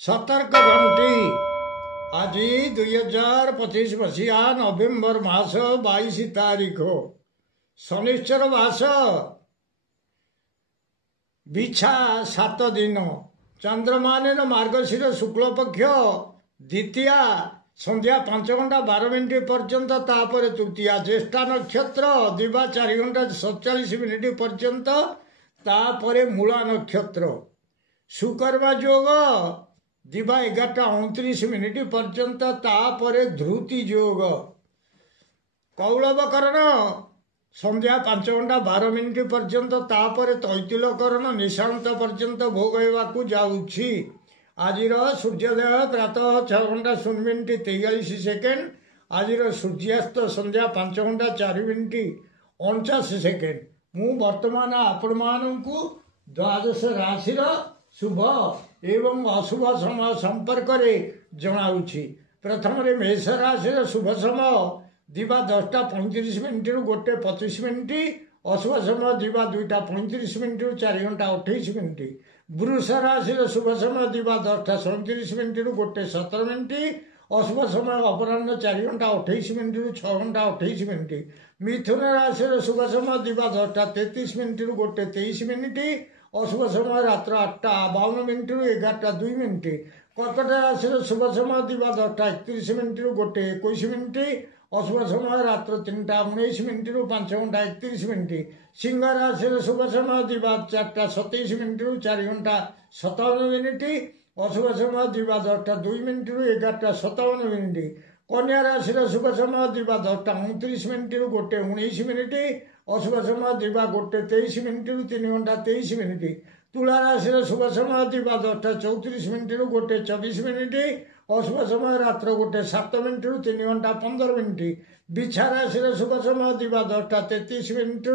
सतर्क घंटी आज 2025 मसीहा नवेम्बर मास 22 तारीख शनिश्चर मास बिछा 7 दिन चंद्रमान मार्गशीर शुक्ल पक्ष द्वितीया संध्या 5 घंटा 12 मिनिट पर्यंत तापर तृतीया ज्येष्ठा नक्षत्र दिवा 4 घंटा 47 मिनिट पर्यंत तापर मूला नक्षत्र सुकर्मा योग दिवा 11:29 मिनिट पर्यंत तापर ध्रुति योग कौलवकरण संध्या 5 घंटा 12 मिनिट पर्यंत तापर तैतिलकरण निशांत पर्यंत भोग होगाकू जाउछि। आजिर सूर्योदय प्रातः 6 घंटा 0 मिनिट 43 सेकेंड। आजिर सूर्यास्त संध्या 5 घंटा 4 मिनिट 49 सेकेंड। मु वर्तमान आपण मानकु द्वादश राशि शुभ एवं अशुभ समय संपर्क में जनाऊँगी। प्रथम मेष राशि शुभ समय दिवा 10:35 मिनिट 1:25 मिनिट अशुभ समय दिवा 2:35 मिनिट 4 घंटा 28 मिनिट। वृष राशि शुभ समय दिवा 10:37 मिनिट 1:17 मिनिट अशुभ समय अपराह्न 4 घंटा 28 मिनिट 6 घंटा 28 मिनिट। मिथुन राशि शुभ समय दिवा 10:33 मिनिट 1:23 मिनिट अशुभ समय रात्र 8:52 मिनिट 11:02 मिनिट। कर्कट राशि शुभ समय दिवा 10:31 मिनिट 1:21 मिनिट अशुभ समय रात्र 3:19 मिनिट 5 घंटा 31 मिनिट। सिंह राशि शुभ समय दिवा 4:27 मिनिट 4 घंटा 57 मिनिट अशुभ समय दिवा 10:02 मिनिट 11:57 मिनिट। कन्या राशि शुभ समय दिवा 10:29 मिनिट 1:19 मिनिट अशुभ समय दिवा 1:23 मिनिट 3 घंटा 23 मिनिट। तुला राशि शुभ समय दिवा 10:34 मिनिट 1:24 मिनिट अशुभ समय रात्र 1:07 मिनिट 3 घंटा 15 मिनिट। बिछा राशि शुभ समय दिवा 10:33 मिनिट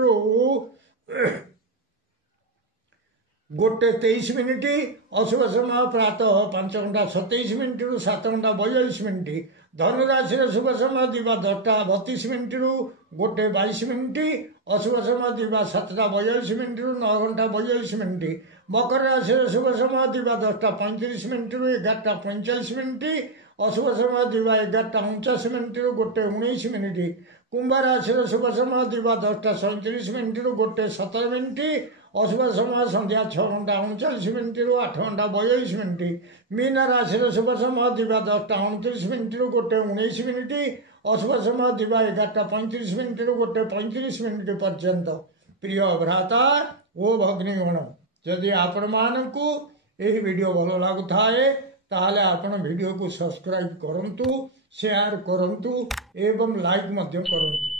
1:23 मिनिट अशुभ समय प्रातः 5 घंटा 27 मिनिट 7 घंटा 42 मिनिट। धनुराशि शुभ समय दिवा 10:32 मिनिट 1:22 मिनिट अशुभ समय दिवा 7:42 मिनिट 9 घंटा 42 मिनिट। मकर राशि शुभ समय दिवा 10:35 मिनिट 11:45 मिनिट अशुभ समय दिवा 11:49 मिनिट 1:19 मिनिट। कुंभ राशि शुभ समय दिवा 10:37 मिनिट 1:17 मिनिट अशुभ समय संध्या 6 घंटा 39 मिनिट 8 घंटा 42 मिनिट। मीन राशि शुभ समय दिवा 10:29 मिनिट 1:19 मिनिट अशुभ समय दिवा 11:35 मिनिट 1:35 मिनिट पर्यंत। प्रिय भ्राता ओ भगिनीगण जदि आपण मानकु एही वीडियो भल लागुथाए ताहले आपण वीडियो को सब्सक्राइब करंतु शेयर करंतु एवं लाइक मध्य करंतु।